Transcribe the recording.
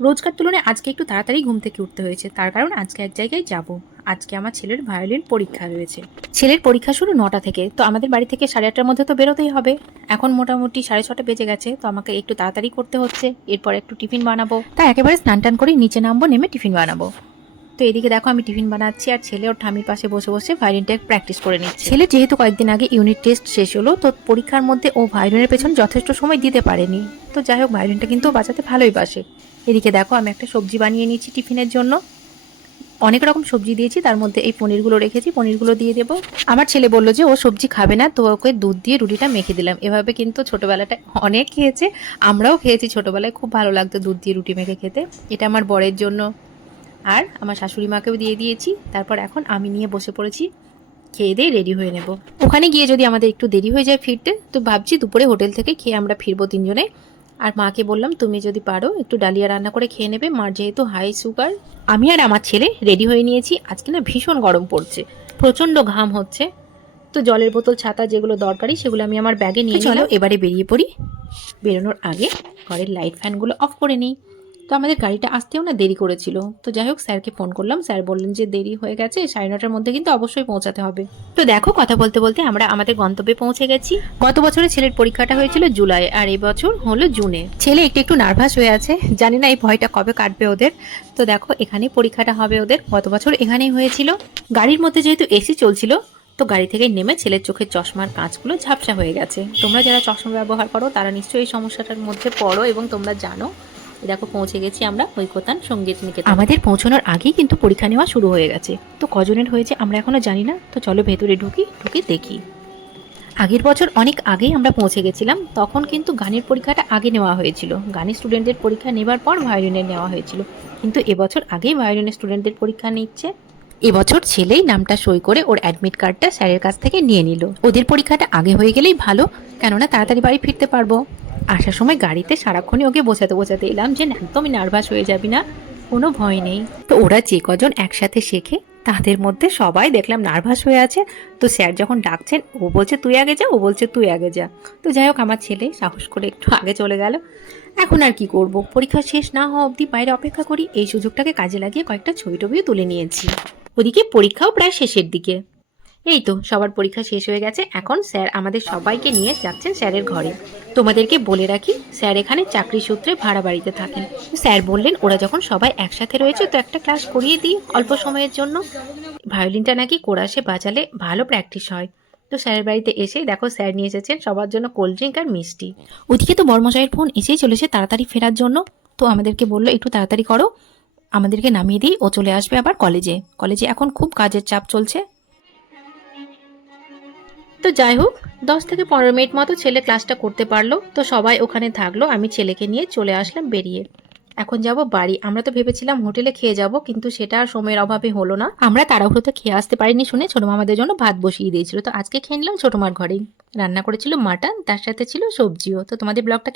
রোজকার তুলনায় আজকে একটু তাড়াতাড়ি ঘুম থেকে উঠতে হয়েছে। তার কারণ আজকে এক জায়গায় যাব। আজকে আমার ছেলের ভায়োলিন পরীক্ষা রয়েছে ছেলের পরীক্ষা শুরু নটা থেকে, তো আমাদের বাড়ি থেকে সাড়ে আটটার মধ্যে তো বেরোতেই হবে। এখন মোটামুটি সাড়ে ছটা বেজে গেছে, তো আমাকে একটু তাড়াতাড়ি করতে হচ্ছে। এরপর একটু টিফিন বানাবো। তাই একেবারে স্নান টান করে নিচে নামবো, নেমে টিফিন বানাবো। তো এদিকে দেখো আমি টিফিন বানাচ্ছি আর ছেলে ওর ঠামির পাশে বসে বসে ভায়োলিনটা প্র্যাকটিস করে নিচ্ছে। ছেলে যেহেতু কয়েকদিন আগে ইউনিট টেস্ট শেষ হলো, তো পরীক্ষার মধ্যে ও ভায়োলিনের পেছনে যথেষ্ট সময় দিতে পারেনি। তো যাই হোক ভায়োলিনটা কিন্তু ও বাজাতে ভালোই বাসে। এদিকে দেখো আমি একটা সবজি বানিয়ে নিয়েছি টিফিনের জন্য। অনেক রকম সবজি দিয়েছি, তার মধ্যে এই পনিরগুলো রেখেছি, পনিরগুলো দিয়ে দেবো। আমার ছেলে বলল যে ও সবজি খাবে না, তো ওকে দুধ দিয়ে রুটিটা মেখে দিলাম। এভাবে কিন্তু ছোটোবেলাটা অনেক খেয়েছে, আমরাও খেয়েছি ছোটোবেলায়, খুব ভালো লাগতো দুধ দিয়ে রুটি মেখে খেতে। এটা আমার বরের জন্য। আর আমার শাশুড়ি মাকেও দিয়ে দিয়েছি। তারপর এখন আমি নিয়ে বসে পড়েছি। খেয়ে দিয়ে রেডি হয়ে নেব। ওখানে গিয়ে যদি আমাদের একটু দেরি হয়ে যায় ফিরতে তো ভাবছি দুপুরে হোটেল থেকে খেয়ে আমরা ফিরবো তিনজনে। আর মাকে বললাম তুমি যদি পারো একটু ডালিয়া রান্না করে খেয়ে নেবে। মার যেহেতু হাই সুগার আমি আর আমার ছেলে রেডি হয়ে নিয়েছি। আজকে না ভীষণ গরম পড়ছে। প্রচণ্ড ঘাম হচ্ছে। তো জলের বোতল ছাতা যেগুলো দরকারি সেগুলো আমি আমার ব্যাগে নিয়ে চলো। এবারে বেরিয়ে পড়ি। বেরোনোর আগে ঘরের লাইট ফ্যানগুলো অফ করে নিই। তো আমাদের গাড়িটা আসতেও না দেরি করেছিল। তো যাই হোক, স্যারকে ফোন করলাম। স্যার বললেন যে দেরি হয়ে গেছে, সাড়ে নটার মধ্যে কিন্তু অবশ্যই পৌঁছাতে হবে। তো দেখো, কথা বলতে বলতে আমরা আমাদের গন্তব্যে পৌঁছে গেছি। গত বছরে ছেলের পরীক্ষাটা হয়েছিল জুলাই, আর এই বছর হলো জুনে। ছেলে একটু একটু নার্ভাস হয়ে আছে, জানি না এই ভয়টা কবে কাটবে ওদের। তো দেখো, এখানেই পরীক্ষাটা হবে ওদের। গত বছর এখানেই হয়েছিল। গাড়ির মধ্যে যেহেতু এসি চলছিল, তো গাড়ি থেকে নেমে ছেলের চোখের চশমার কাঁচগুলো ঝাপসা হয়ে গেছে। তোমরা যারা চশমা ব্যবহার করো, তারা নিশ্চয়ই এই সমস্যাটার মধ্যে পড়ো এবং তোমরা জানো দেখো পৌঁছে গেছি আমরা ঐকতান সংগীত নিকেতন। আমাদের পৌঁছানোর আগেই কিন্তু পরীক্ষা নেওয়া শুরু হয়ে গেছে। তো কজনের হয়েছে আমরা এখনও জানি না। তো চলো ভেতরে ঢুকি, ঢুকে দেখি। আগের বছর অনেক আগেই আমরা পৌঁছে গেছিলাম। তখন কিন্তু গানের পরীক্ষাটা আগে নেওয়া হয়েছিল। গানের স্টুডেন্টদের পরীক্ষা নেবার পর ভায়োলিনের নেওয়া হয়েছিল। কিন্তু এবছর আগেই ভায়োলিনের স্টুডেন্টদের পরীক্ষা নিচ্ছে। এবছর ছেলেই নামটা সই করে ওর অ্যাডমিট কার্ডটা স্যারের কাছ থেকে নিয়ে নিল। ওদের পরীক্ষাটা আগে হয়ে গেলেই ভালো। কেননা তাড়াতাড়ি বাড়ি ফিরতে পারব। আসার সময় গাড়িতে সারাক্ষণই ওকে বোঝাতে বোঝাতে এলাম যে একদমই নার্ভাস হয়ে যাবি না, কোনো ভয় নেই। তো ওরা যে কজন একসাথে শেখে, তাদের মধ্যে সবাই দেখলাম নার্ভাস হয়ে আছে। তো স্যার যখন ডাকছেন, ও বলছে, তুই আগে যা? ও বলছে, তুই আগে যা। তো যাই হোক, আমার ছেলে সাহস করে একটু আগে চলে গেল। এখন আর কি করব? পরীক্ষা শেষ না হওয়া অবধি বাইরে অপেক্ষা করি। এই সুযোগটাকে কাজে লাগিয়ে কয়েকটা ছবি টবিও তুলে নিয়েছি। ওদিকে পরীক্ষাও প্রায় শেষের দিকে। এই তো, সবার পরীক্ষা শেষ হয়ে গেছে। এখন স্যার আমাদের সবাইকে নিয়ে যাচ্ছেন স্যারের ঘরে। তোমাদেরকে বলে রাখি, স্যার এখানে চাকরি সূত্রে ভাড়া বাড়িতে থাকেন। স্যার বললেন, ওরা যখন সবাই একসাথে রয়েছে, তো একটা ক্লাস করিয়ে দিই অল্প সময়ের জন্য। ভায়োলিনটা নাকি কোরাসে বাজালে ভালো প্র্যাকটিস হয়। তো স্যারের বাড়িতে এসেই দেখো, স্যার নিয়ে এসেছেন সবার জন্য কোল্ড ড্রিঙ্ক আর মিষ্টি। ওদিকে তো বর্মশাইয়ের ফোন এসেই চলেছে তাড়াতাড়ি ফেরার জন্য। তো আমাদেরকে বলল, একটু তাড়াতাড়ি করো। আমাদেরকে নামিয়ে দিই, ও চলে আসবে আবার কলেজে। কলেজে এখন খুব কাজের চাপ চলছে। তো যাই হোক, দশ থেকে পনেরো মিনিট মতো ছেলে ক্লাসটা করতে পারল, তো সবাই ওখানে থাকল, আমি ছেলেকে নিয়ে চলে আসলাম বেরিয়ে। এখন যাব বাড়ি, আমরা তো ভেবেছিলাম হোটেলে খেয়ে যাব, কিন্তু সেটা আর সময়ের অভাবে হলো না। আমরা তাড়াহুড়োতে খেয়ে আসতে পারিনি শুনে ছোটো মামাদের জন্য ভাত বসিয়ে দিয়েছিল, তো আজকে খেয়ে নিলাম ছোটো মার ঘরেই রান্না করেছিল মাটন, তার সাথে ছিল সবজিও, তো তোমাদের ব্লগটা